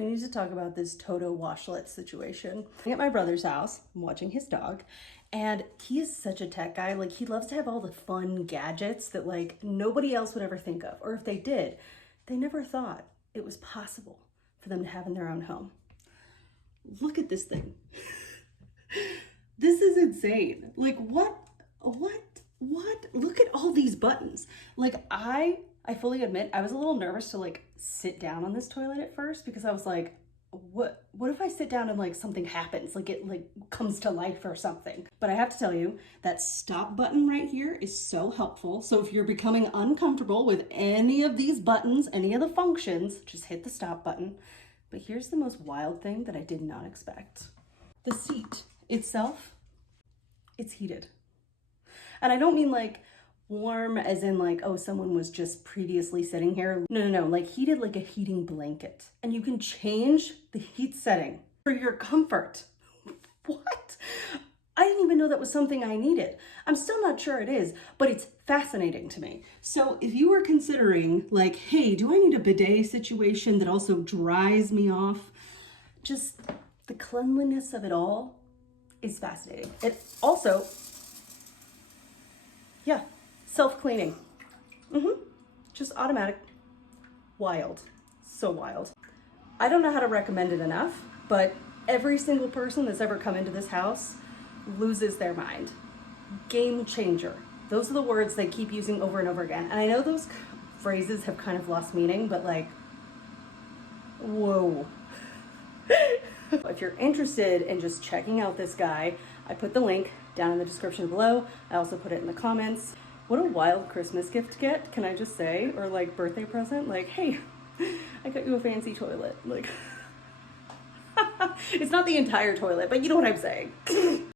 we need to talk about this Toto Washlet situation. I'm at my brother's house, I'm watching his dog, and he is such a tech guy. Like, he loves to have all the fun gadgets that like nobody else would ever think of, or if they did, they never thought it was possible for them to have in their own home. Look at this thing. This is insane. Like, what? Look at all these buttons. Like, I fully admit I was a little nervous to like sit down on this toilet at first, because I was like, what if I sit down and like something happens, like it like comes to life or something. But I have to tell you, that stop button right here is so helpful. So if you're becoming uncomfortable with any of these buttons, any of the functions, just hit the stop button. But here's the most wild thing that I did not expect. The seat itself, it's heated. And I don't mean like warm as in like, oh, someone was just previously sitting here. No, like heated like a heating blanket. And you can change the heat setting for your comfort. What? I didn't even know that was something I needed. I'm still not sure it is, but it's fascinating to me. So if you were considering like, hey, do I need a bidet situation that also dries me off? Just the cleanliness of it all is fascinating. It also, yeah, self-cleaning. Just automatic. Wild. So wild. I don't know how to recommend it enough, but every single person that's ever come into this house loses their mind. Game changer. Those are the words they keep using over and over again. And I know those phrases have kind of lost meaning, but like, whoa. If you're interested in just checking out this guy, I put the link down in the description below. I also put it in the comments. What a wild Christmas gift to get, can I just say? Or like birthday present, like, hey, I got you a fancy toilet. Like, it's not the entire toilet, but you know what I'm saying.